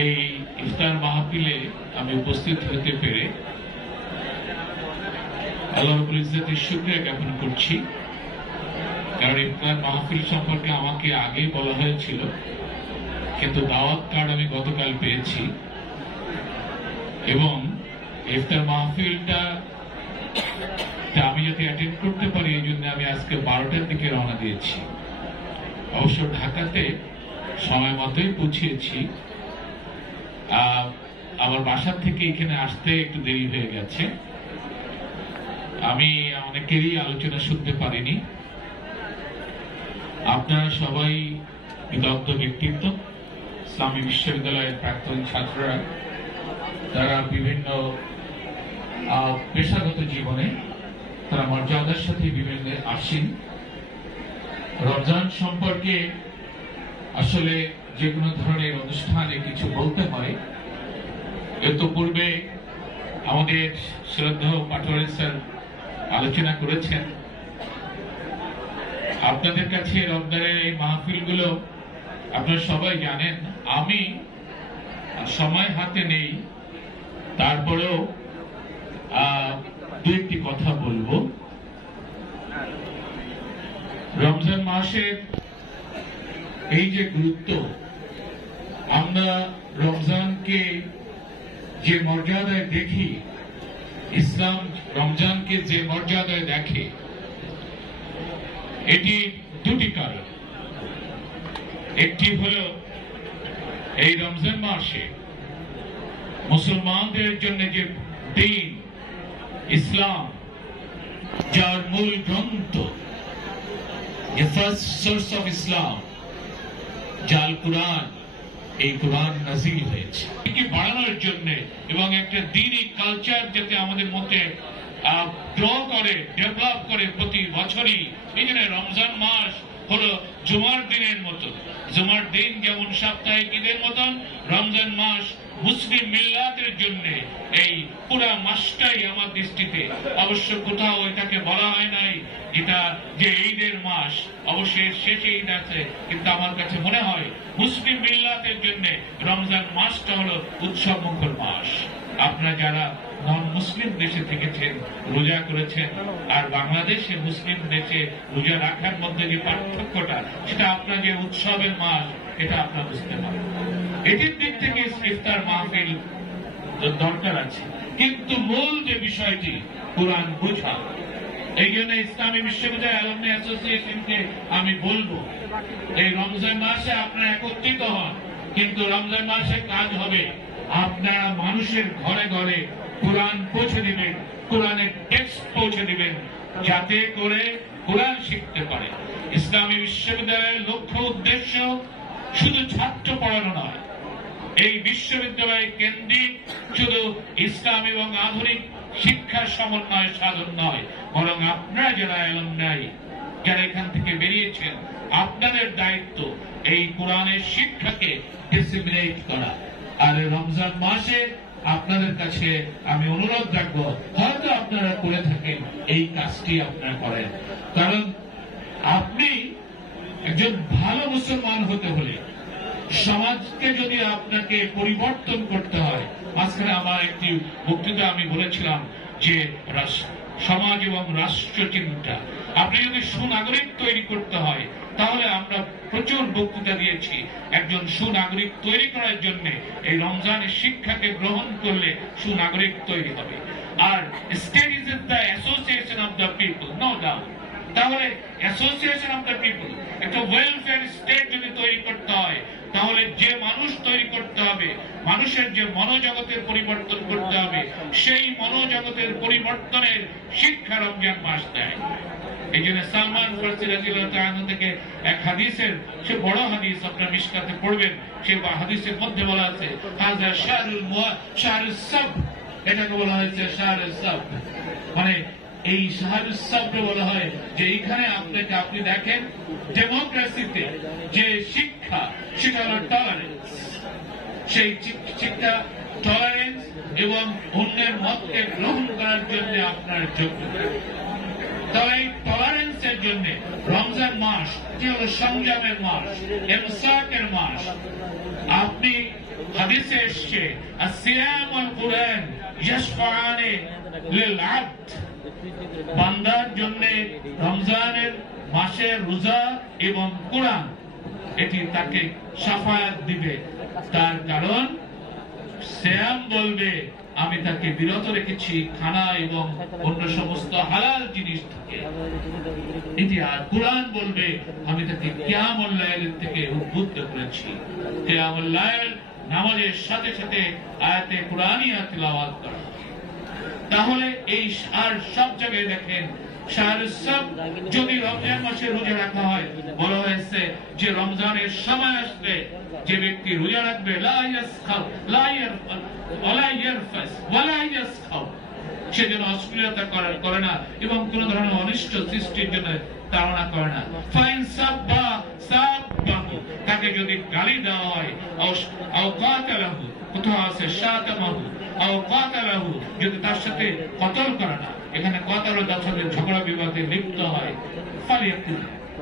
এই ইফতার মাহফিলে আমি উপস্থিত হতে পেরে আল্লাহ রাব্বুল ইজ্জতের শুকরিয়া জ্ঞাপন করছি। কারণ ইফতার মাহফিল সম্পর্কে আমাকে আগে বলা হয়েছিল, কিন্তু দাওয়াত কার্ড আমি গতকাল পেয়েছি এবং ইফতার মাহফিলটা আমি যাতে অ্যাটেন্ড করতে পারি এই জন্য আমি আজকে 12টার দিকে রওনা দিয়েছি। অবশ্য ঢাকাতে সময় মতোই পৌঁছেছি, আমার বাসা থেকে এখানে আসতে একটু দেরি হয়ে গেছে। আমি অনেকেরই আলোচনা শুনতে পারিনি। আপনারা সবাই বিদগ্ধ ব্যক্তিত্ব, ইসলামী বিশ্ববিদ্যালয়ের প্রাক্তন ছাত্ররা, তারা বিভিন্ন পেশাগত জীবনে তারা মর্যাদার সাথে বিভিন্ন আসেন। রমজান সম্পর্কে আসলে যে কোনো ধরনের অনুষ্ঠানে কিছু বলতে হয়, এত পূর্বে আমাদের শ্রদ্ধেয় পাটোয়ারি স্যার আলোচনা করেছেন। আপনাদের কাছে রমজানের এই মাহফিলগুলো আপনারা সবাই জানেন। আমি সময় হাতে নেই, তারপরেও দু একটি কথা বলবো। রমজান মাসের এই যে গুরুত্ব, আমরা রমজানকে যে মর্যাদায় দেখি, ইসলাম রমজানকে যে মর্যাদায় দেখে, এটি দুটি কারণ। একটি হলো এই রমজান মাসে মুসলমানদের জন্য যে দিন ইসলাম, যার মূল গ্রন্থ, the first source of Islam, জাল কুরআন, এই কুরআন নাযিল হয়েছে একে বাড়ানোর জন্য এবং একটা দ্বীনি কালচার যাতে আমাদের মধ্যে গ্রো করে, ডেভেলপ করে প্রতি বছরই। এই জন্য রমজান মাস হলো জুমার দিনের মতো। জুমার দিন যেমন সাপ্তাহিক ঈদের মতন, রমজান মাস মুসলিম মিল্লাতের জন্য এই পুরা মাসটাই আমার দৃষ্টিতে, অবশ্য কোথাও এটাকে বলা হয় নাই এটা যে ঈদের মাস, অবশ্যই শেষে ঈদ আছে, কিন্তু আমার কাছে মনে হয় মুসলিম মিল্লাতের জন্য রমজান মাসটা হলো উৎসব মুখর মাস। আপনারা যারা নন মুসলিম দেশে থেকেছেন, রোজা করেছেন, আর বাংলাদেশে মুসলিম দেশে রোজা রাখার মধ্যে যে পার্থক্যটা, সেটা আপনার যে উৎসবের মাস, এটা আপনারা বুঝতে পারেন। এটির দিক থেকে ইফতার মাহফিল দরকার আছে, কিন্তু মূল যে বিষয়টি কোরআন বোঝা। এই জন্য ইসলামী বিশ্ববিদ্যালয় অ্যালুমনি অ্যাসোসিয়েশনকে আমি বলবো, এই রমজান মাসে আপনারা একত্রিত হন, কিন্তু রমজান মাসে কাজ হবে আপনারা মানুষের ঘরে ঘরে কোরআন পৌঁছে দিবেন, কোরআনের টেক্সট পৌঁছে দিবেন, যাতে করে কোরআন শিখতে পারে। ইসলামী বিশ্ববিদ্যালয়ের লক্ষ্য উদ্দেশ্য শুধু ছাত্র পড়ানো নয়, এই বিশ্ববিদ্যালয় কেন্দ্রিক শুধু ইসলাম এবং আধুনিক শিক্ষার সমন্বয় সাধন নয়, বরং আপনারা যারা অ্যালুমনাই, যারা এখান থেকে বেরিয়েছেন, আপনাদের দায়িত্ব এই কোরআনের শিক্ষাকে ডিসিমিনেট করা। আর রমজান মাসে আপনাদের কাছে আমি অনুরোধ রাখবো, হয়তো আপনারা করে থাকেন, এই কাজটি আপনারা করেন। কারণ আপনি একজন ভালো মুসলমান হতে হলে, সমাজকে যদি আপনাকে পরিবর্তন করতে হয়, মাঝখানে আমার একটি বক্তৃতা আমি বলেছিলাম যে সমাজ এবং রাষ্ট্র চিন্তা, আপনি যদি সুনাগরিক তৈরি করতে হয়, তাহলে আমরা প্রচুর বক্তৃতা দিয়েছি। একজন সুনাগরিক তৈরি করার জন্য এই রমজানের শিক্ষাকে গ্রহণ করলে সুনাগরিক তৈরি হবে। আর state is the association of the people, no doubt. তাহলে অ্যাসোসিয়েশন অফ দ্য পিপল, একটা ওয়েলফেয়ার স্টেট যদি তৈরি করতে হয়, তাহলে যে মানুষ তৈরি করতে হবে, মানুষের যে মনোজগতের পরিবর্তন করতে হবে, সেই মনোজগতের পরিবর্তনের শিক্ষা রমজান মাস দেয়। এই জন্য সালমান ফারসি রাদিয়াল্লাহু তাআলা থেকে এক হাদিসের, সে বড় হাদিস, আপনারা মিশকাতে পড়বেন, সে হাদিসের মধ্যে বলা আছে হাযা শাহরুস সাব, এটাকে বলা হয়েছে শাহরুস সাব, মানে এই শাহরুস সাবকে বলা হয় যে এইখানে আপনি দেখেন ডেমোক্রেসিতে যে শিক্ষা, সেটা হলো টলারেন্স। সেই শিক্ষা টলারেন্স এবং অন্যের মতকে গ্রহণ করার জন্য আপনার যোগ্যতা। তবে এই টলারেন্সের জন্য রমজান মাস কি হলো সংযমের মাস, ইমসাকের মাস। আপনি হাদিসে এসেছে আসিয়াম ওয়াল কুরআন ইয়াশফাআনি লিল আবদ, বান্দার জন্য রমজানের মাসের রোজা এবং কোরআন এটি তাকে শাফায়াত দিবে। তার কারণ সিয়াম বলবে আমি তাকে বিরত রেখেছি খানা এবং অন্য সমস্ত হালাল জিনিস থেকে, এটি আর কোরআন বলবে আমি তাকে কিয়ামুল লাইল থেকে উদ্বুদ্ধ করেছি। কিয়ামুল লাইল নামাজের সাথে সাথে আয়াতে কুরআনিয়া তিলাওয়াত করা। তাহলে এই আর সব জায়গায় দেখেন যদি রমজান মাসে রোজা রাখা হয়, বলা হয়েছে যে রমজানের সময় আসবে যে ব্যক্তি রোজা রাখবে সে যেন অশ্লীলতা করে না এবং কোন ধরনের অনিষ্ট সৃষ্টির জন্য তাড়না করে না। তাকে যদি গালি দেওয়া হয়, কোথাও আছে যদি তার সাথে কতল করে না, এখানে কতল তার সাথে ঝগড়া বিবাদে লিপ্ত হয়,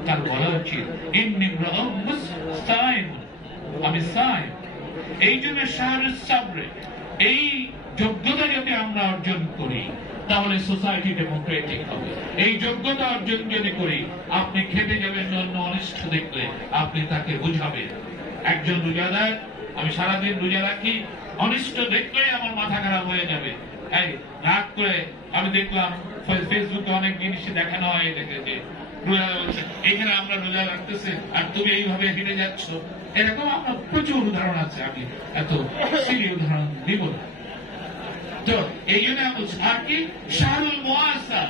তার বলা উচিত আমি সাইম। এই জন্য শাহরুজ সাবরে এই যোগ্যতা যদি আমরা অর্জন করি তাহলে সোসাইটি ডেমোক্রেটিক হবে। এই যোগ্যতা অর্জন যদি করি, আপনি খেতে যাবেন অন্য অনিষ্ট দেখলে আপনি তাকে বুঝাবেন। একজন রোজাদার, আমি সারাদিন রোজা রাখি, অনিষ্ট দেখলে আমার মাথা খারাপ হয়ে যাবে, এই রাগ করে আমি দেখলাম ফেসবুকে অনেক জিনিস দেখানো হয়, দেখেছে এখানে আমরা রোজা রাখতেছে আর তুমি এইভাবে হেঁটে যাচ্ছ, এরকম আমার প্রচুর উদাহরণ আছে, আমি এত সিলি উদাহরণ দিব না। তো এই জন্য আর কি শাহরুল মুআসা,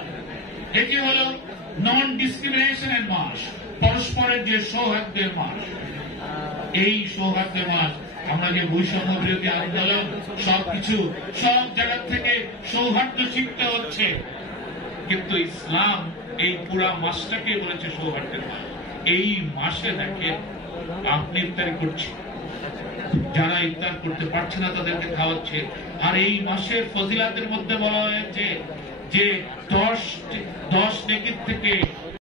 এটি হলো নন ডিসক্রিমিনেশনের মাস, পরস্পরের যে সৌহার্দ্যের মাস। এই সৌহার্দ্যের মাস, আমরা যে বৈষম্য বিরোধী আন্দোলন সবকিছু সব জায়গা থেকে সৌহার্দ্য শিখতে হচ্ছে, কিন্তু ইসলাম এই পুরা মাসটাকে বলেছে সৌহার্দ্যের মাস। এই মাসে দেখে আপনি ইফতার করছেন, যারা ইফতার করতে পারছে না তাদেরকে খাওয়াচ্ছে। আর এই মাসের ফজিলাতের মধ্যে বলা হয়েছে যে 10 নেকির থেকে